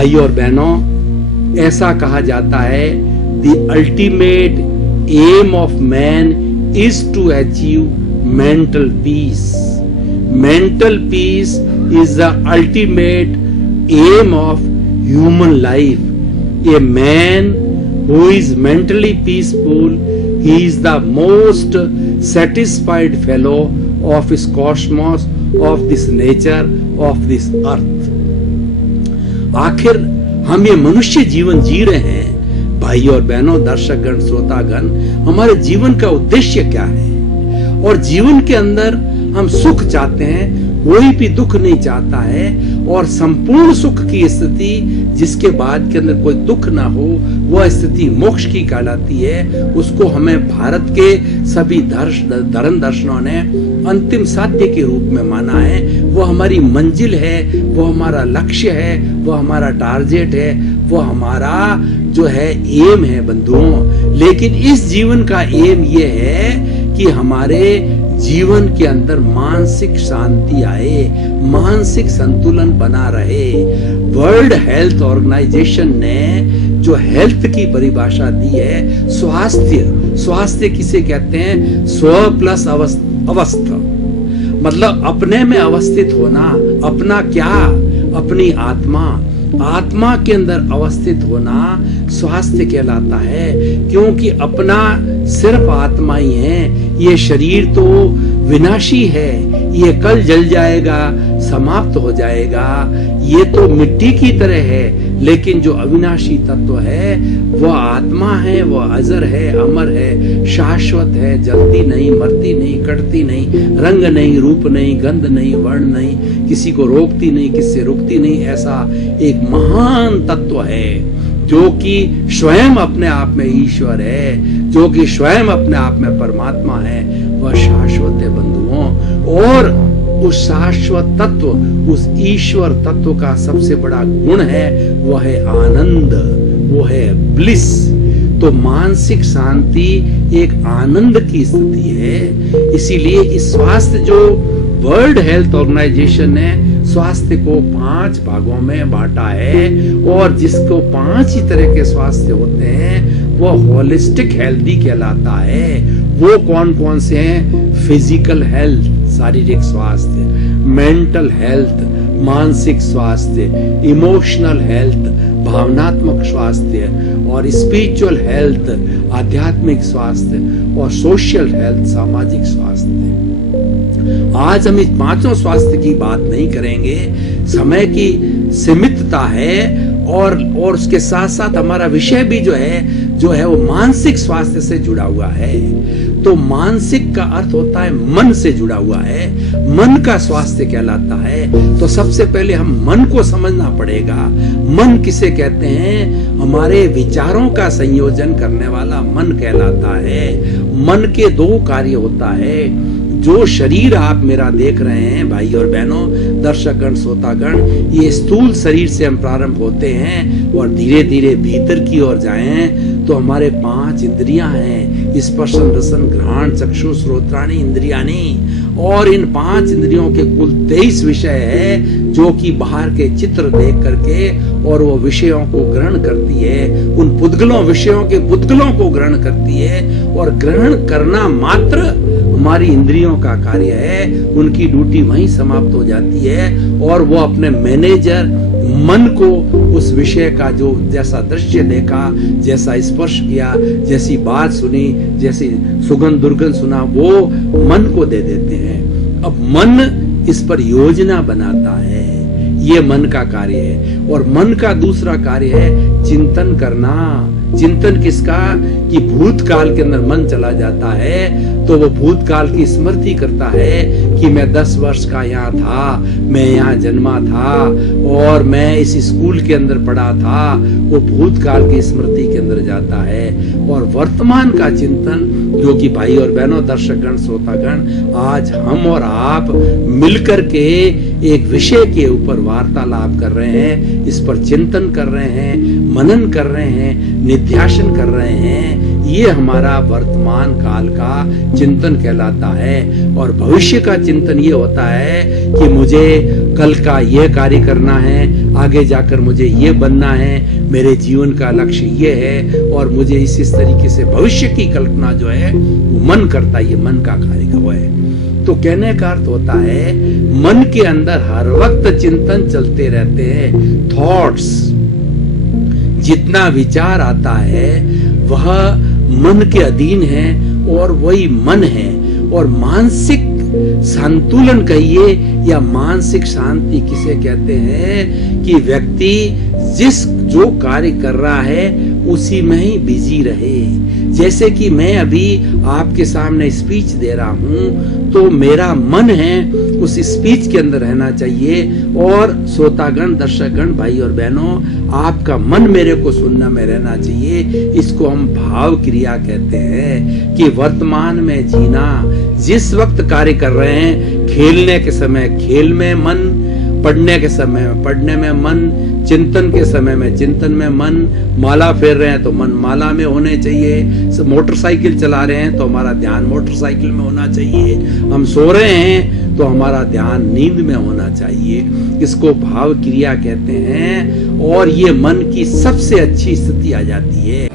भाई और बहनों, ऐसा कहा जाता है, the ultimate aim of man is to achieve mental peace. Mental peace is the ultimate aim of human life. A man who is mentally peaceful, he is the most satisfied fellow of this cosmos, of this nature, of this earth. आखिर हम ये मनुष्य जीवन जी रहे हैं भाई और बहनों, दर्शकगण, श्रोतागण, हमारे जीवन का उद्देश्य क्या है? और जीवन के अंदर हम सुख चाहते हैं, कोई भी दुख नहीं चाहता है, और संपूर्ण सुख की स्थिति जिसके बाद के अंदर कोई दुख ना हो, वह स्थिति मोक्ष की कहलाती है. उसको हमें भारत के सभी धर्म दर्शनों ने अंतिम साध्य के रूप में माना है. वो हमारी मंजिल है, वो हमारा लक्ष्य है, वो हमारा टारगेट है, वो हमारा जो है एम है बंधुओं. लेकिन इस जीवन का एम ये है कि हमारे जीवन के अंदर मानसिक शांति आए, मानसिक संतुलन बना रहे. वर्ल्ड हेल्थ ऑर्गेनाइजेशन ने जो हेल्थ की परिभाषा दी है, स्वास्थ्य, स्वास्थ्य किसे कहते हैं? स्व प्लस अवस्था, मतलब अपने में अवस्थित होना. अपना क्या? अपनी आत्मा. आत्मा के अंदर अवस्थित होना स्वास्थ्य कहलाता है, क्योंकि अपना सिर्फ आत्मा ही है. ये शरीर तो विनाशी है, ये कल जल जाएगा, समाप्त हो जाएगा. ये तो मिट्टी की तरह है, लेकिन जो अविनाशी तत्व है वह आत्मा है, वह अजर है, अमर है, शाश्वत है, जलती नहीं, मरती नहीं, कटती नहीं, रंग नहीं, रूप नहीं, गंध नहीं, वर्ण नहीं, किसी को रोकती नहीं, किससे रुकती नहीं. ऐसा एक महान तत्व है जो कि स्वयं अपने आप में ईश्वर है, जो कि स्वयं अपने आप में परमात्मा है. वह शाश्वत है बंधुओं. और उस शाश्वत तत्व, उस ईश्वर तत्व का सबसे बड़ा गुण है, वह है आनंद, वो है ब्लिस. तो मानसिक शांति एक आनंद की स्थिति है. इसीलिए इस स्वास्थ्य, जो वर्ल्ड हेल्थ ऑर्गेनाइजेशन ने स्वास्थ्य को 5 भागों में बांटा है, और जिसको 5 ही तरह के स्वास्थ्य होते हैं, वो होलिस्टिक हेल्दी कहलाता है. वो कौन कौन से हैं? फिजिकल हेल्थ, शारीरिक स्वास्थ्य, मेंटल हेल्थ, मानसिक स्वास्थ्य, इमोशनल हेल्थ, भावनात्मक स्वास्थ्य, और स्पिरिचुअल हेल्थ, आध्यात्मिक स्वास्थ्य, और सोशल हेल्थ, सामाजिक स्वास्थ्य. आज हम इस 5 स्वास्थ्य की बात नहीं करेंगे, समय की सीमितता है, और उसके साथ साथ हमारा विषय भी जो है वो मानसिक स्वास्थ्य से जुड़ा हुआ है. तो मानसिक का अर्थ होता है मन से जुड़ा हुआ है, मन का स्वास्थ्य कहलाता है. तो सबसे पहले हम मन को समझना पड़ेगा. मन किसे कहते हैं? हमारे विचारों का संयोजन करने वाला मन कहलाता है. मन के 2 कार्य होता है. जो शरीर आप मेरा देख रहे हैं भाई और बहनों, दर्शकगण, श्रोतागण, ये स्थूल शरीर से हम प्रारंभ होते हैं और धीरे धीरे भीतर की ओर जाएं तो हमारे 5 इंद्रियां हैं, स्पर्शन, रसन, घ्राण, चक्षु, श्रोत्राणी, इंद्रियाणी. और इन 5 इंद्रियों के कुल 23 विषय है, जो कि बाहर के चित्र देख करके और वो विषयों को ग्रहण करती है, उन पुद्गलों, विषयों के पुद्गलों को ग्रहण करती है. और ग्रहण करना मात्र हमारी इंद्रियों का कार्य है. उनकी ड्यूटी वहीं समाप्त हो जाती है, और वो अपने मैनेजर मन को उस विषय का, जो जैसा दृश्य देखा, जैसा स्पर्श किया, जैसी बात सुनी, जैसी सुगंध दुर्गंध सुना, वो मन को दे देते हैं. अब मन इस पर योजना बनाता है, ये मन का कार्य है. और मन का दूसरा कार्य है चिंतन करना. चिंतन किसका? कि भूतकाल के अंदर मन चला जाता है, तो वो भूतकाल की स्मृति करता है कि मैं 10 वर्ष का यहाँ था, मैं यहाँ जन्मा था, और मैं इस स्कूल के अंदर पढ़ा था. वो भूतकाल की स्मृति के अंदर जाता है. और वर्तमान का चिंतन, जो कि भाई और बहनों, दर्शकगण, श्रोतागण, आज हम और आप मिलकर के एक विषय के ऊपर वार्तालाप कर रहे हैं, इस पर चिंतन कर रहे हैं, मनन कर रहे हैं, निध्यासन कर रहे हैं. ये हमारा वर्तमान काल का चिंतन कहलाता है. और भविष्य का चिंतन ये होता है कि मुझे कल का ये कार्य करना है, आगे जाकर मुझे ये बनना है, मेरे जीवन का लक्ष्य ये है और मुझे इस तरीके से भविष्य की कल्पना जो है वो मन करता है, ये मन का कार्य वो है। तो कहने का अर्थ होता है मन के अंदर हर वक्त चिंतन चलते रहते हैं, थॉट्स, जितना विचार आता है वह मन के अधीन है और वही मन है। और मानसिक संतुलन कहिए या मानसिक शांति किसे कहते हैं कि व्यक्ति जो कार्य कर रहा है उसी में ही बिजी रहे। जैसे कि मैं अभी आपके सामने स्पीच दे रहा हूं तो मेरा मन है उस स्पीच के अंदर रहना चाहिए, और श्रोतागण, दर्शकगण, भाई और बहनों, आपका मन मेरे को सुनना में रहना चाहिए। इसको हम भाव क्रिया कहते हैं कि वर्तमान में जीना, जिस वक्त कार्य कर रहे हैं, खेलने के समय खेल में मन, पढ़ने के समय में पढ़ने में मन, चिंतन के समय में चिंतन में मन, माला फेर रहे हैं तो मन माला में होने चाहिए, मोटरसाइकिल चला रहे हैं तो हमारा ध्यान मोटरसाइकिल में होना चाहिए, हम सो रहे हैं तो हमारा ध्यान नींद में होना चाहिए। इसको भाव क्रिया कहते हैं और ये मन की सबसे अच्छी स्थिति आ जाती है।